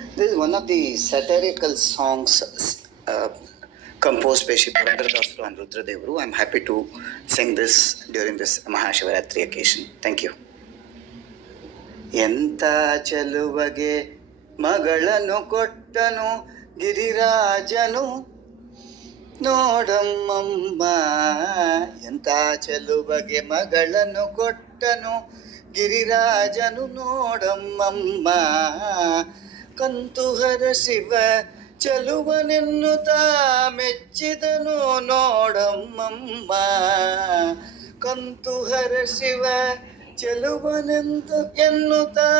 This is one of the satirical songs composed by Shri Purandaradasu and Rudradevaru. I'm happy to sing this during this Mahashivaratri occasion. Thank you. ಎಂತ ಚೆಲುವಗೆ ಮಗಳನ್ನು ಕೊಟ್ಟನು ಗಿರಿರಾಜನು ನೋಡಮ್ಮಮ್ಮ. ಎಂತ ಚೆಲುವಗೆ ಮಗಳನ್ನು ಕೊಟ್ಟನು ಗಿರಿರಾಜನು ನೋಡಮ್ಮಮ್ಮ. ಕಂತುಹರ ಶಿವ ಚಲುವನೆನ್ನುತ್ತಾ ಮೆಚ್ಚಿದನು ನೋಡಮ್ಮಮ್ಮ. ಕಂತುಹರ ಶಿವ ಚೆಲುವನೆಂದು ಎನ್ನುತ್ತಾ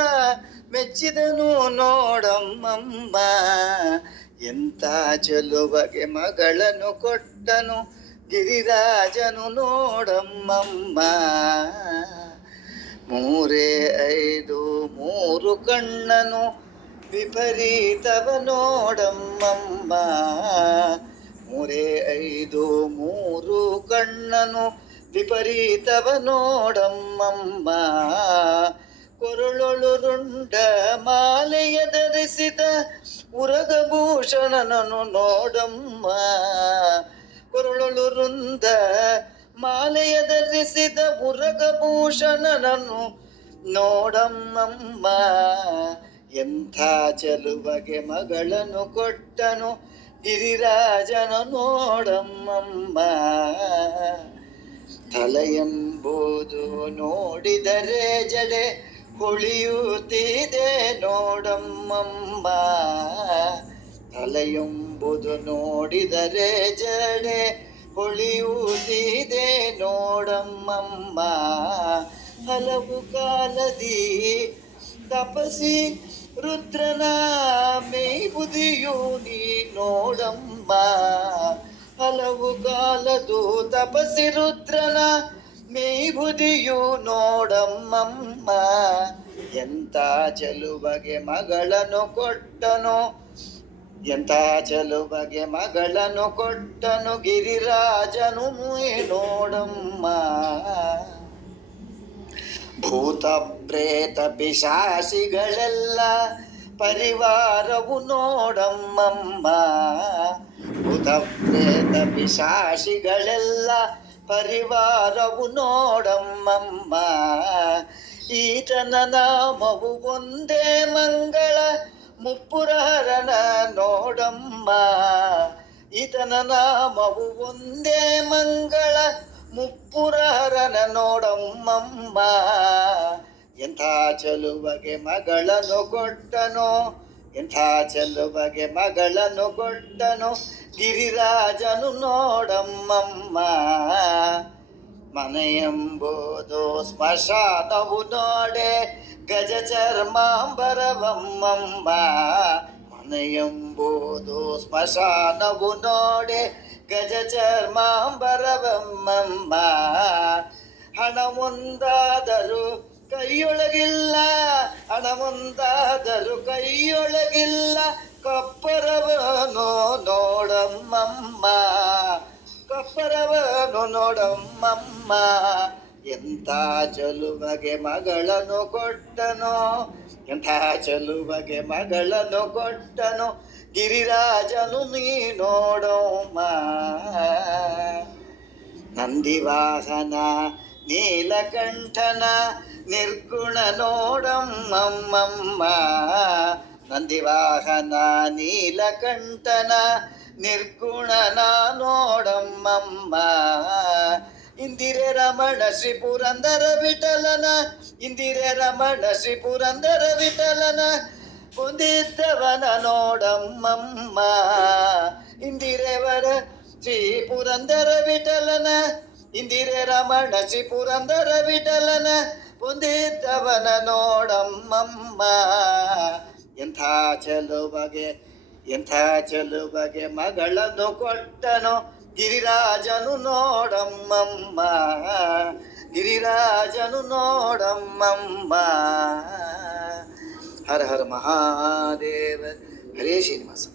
ಮೆಚ್ಚಿದನು ನೋಡಮ್ಮಮ್ಮ. ಎಂಥ ಚೆಲುವಗೆ ಮಗಳನ್ನು ಕೊಟ್ಟನು ಗಿರಿರಾಜನು ನೋಡಮ್ಮಮ್ಮ. ಮೂರೇ ಐದು ಮೂರು ಕಣ್ಣನು ವಿಪರೀತವ ನೋಡಮ್ಮಮ್ಮ. ಮೂರೇ ಐದು ಮೂರು ಕಣ್ಣನು ವಿಪರೀತವ ನೋಡಮ್ಮಮ್ಮ. ಕೊರಳೊಳು ರುಂಡ ಮಾಲೆಯ ಧರಿಸಿದ ಉರಗಭೂಷಣನನು ನೋಡಮ್ಮ. ಕೊರಳೊಳು ರುಂಡ ಮಾಲೆಯ ಧರಿಸಿದ ಉರಗಭೂಷಣನನು ನೋಡಮ್ಮಮ್ಮ. ಎಂಥ ಚೆಲುವಗೆ ಮಗಳನ್ನು ಕೊಟ್ಟನು ಗಿರಿರಾಜನು ನೋಡಮ್ಮಮ್ಮ. ತಲೆಯೆಂಬುದು ನೋಡಿದರೆ ಜಡೆ ಹೊಳೆಯುತ್ತಿದೆ ನೋಡಮ್ಮಮ್ಮ. ತಲೆಯೆಂಬುದು ನೋಡಿದರೆ ಜಡೆ ಹೊಳೆಯುತ್ತಿದೆ ನೋಡಮ್ಮಮ್ಮ. ಹಲವು ಕಾಲದಿ ತಪಸಿ ರುದ್ರನ ಮೇಬುದಿಯು ನೀ ನೋಡಮ್ಮ. ಹಲವು ಕಾಲದು ತಪಸಿ ರುದ್ರನ ಮೇಬುದಿಯು ನೋಡಮ್ಮಮ್ಮ. ಎಂಥ ಚೆಲುವಗೆ ಮಗಳನ್ನು ಕೊಟ್ಟನು, ಎಂಥ ಚೆಲುವಗೆ ಮಗಳನ್ನು ಕೊಟ್ಟನು ಗಿರಿರಾಜನು ನೋಡಮ್ಮ. ಭೂತ ಪ್ರೇತ ಪಿಶಾಚಿಗಳೆಲ್ಲ ಪರಿವಾರವು ನೋಡಮ್ಮಮ್ಮ. ಭೂತ ಪ್ರೇತ ಪಿಶಾಚಿಗಳೆಲ್ಲ ಪರಿವಾರವು ನೋಡಮ್ಮಮ್ಮ. ಈತನ ನಾಮವು ಒಂದೇ ಮಂಗಳ ಮುಪ್ಪುರಹರನ ನೋಡಮ್ಮ. ಈತನ ನಾಮವು ಒಂದೇ ಮಂಗಳ ಮುಪ್ಪುರಹರನ ನೋಡಮ್ಮಮ್ಮ. ಎಂಥ ಚೆಲುವಗೆ ಮಗಳನ್ನು ಕೊಟ್ಟನು, ಎಂಥ ಚೆಲುವಗೆ ಮಗಳನ್ನು ಕೊಟ್ಟನು ಗಿರಿರಾಜನು ನೋಡಮ್ಮಮ್ಮ. ಮನೆಯೆಂಬುದು ಸ್ಮಶಾನವು ನೋಡೆ ಗಜ ಚರ್ಮಾಂಬರವಮ್ಮಮ್ಮ. ಮನೆಯೆಂಬುದು ಸ್ಮಶಾನವು ನೋಡೆ ಗಜ ಚರ್ಮಾಂಬರವಮ್ಮಮ್ಮ. ಹಣವೊಂದಾದರೂ ಕೈಯೊಳಗಿಲ್ಲ, ಹಣವೊಂದಾದರೂ ಕೈಯೊಳಗಿಲ್ಲ, ಕಪ್ಪರವನು ನೋಡಮ್ಮಮ್ಮ. ಕಪ್ಪರವನು ನೋಡಮ್ಮಮ್ಮ. ಎಂಥ ಚೆಲುವಗೆ ಮಗಳನ್ನು ಕೊಟ್ಟನು, ಎಂಥ ಚೆಲುವಗೆ ಮಗಳನ್ನು ಕೊಟ್ಟನು ಗಿರಿರಾಜನು ನೀ ನೋಡಮ್ಮ. ನಂದಿವಾಹನ ನೀಲಕಂಠನ ನಿರ್ಗುಣ ನೋಡಮ್ಮಮ್ಮ. ನಂದಿವಾಹನ ನೀಲಕಂಠನ ನಿರ್ಗುಣನ ನೋಡಮ್ಮಮ್ಮ. ಇಂದಿರೆ ರಮಣ ಶ್ರೀ ಪುರಂದರ ವಿಠಲನ, ಇಂದಿರೆ ರಮಣ ಶ್ರೀ ಪುರಂದರ ವಿಠಲನ ಹೊಂದಿದ್ದವನ ನೋಡಮ್ಮಮ್ಮ. ಇಂದಿರೆವರ ಶ್ರೀ ಪುರಂದರ ವಿಠಲನ, ಇಂದಿರೆ ರಮಣ ಶ್ರೀ ಪುರಂದರ ವಿಠಲನ ಹೊಂದಿದ್ದವನ ನೋಡಮ್ಮಮ್ಮ. ಎಂಥ ಚೆಲುವಗೆ, ಎಂಥ ಚೆಲುವಗೆ ಮಗಳನ್ನು ಕೊಟ್ಟನು ಗಿರಿರಾಜನು ನೋಡಮ್ಮಮ್ಮ. ಗಿರಿರಾಜನು ನೋಡಮ್ಮಮ್ಮ. ಹರ ಹರ ಮಹಾದೇವ. ಹರೇ ಶ್ರೀನಿವಾಸ.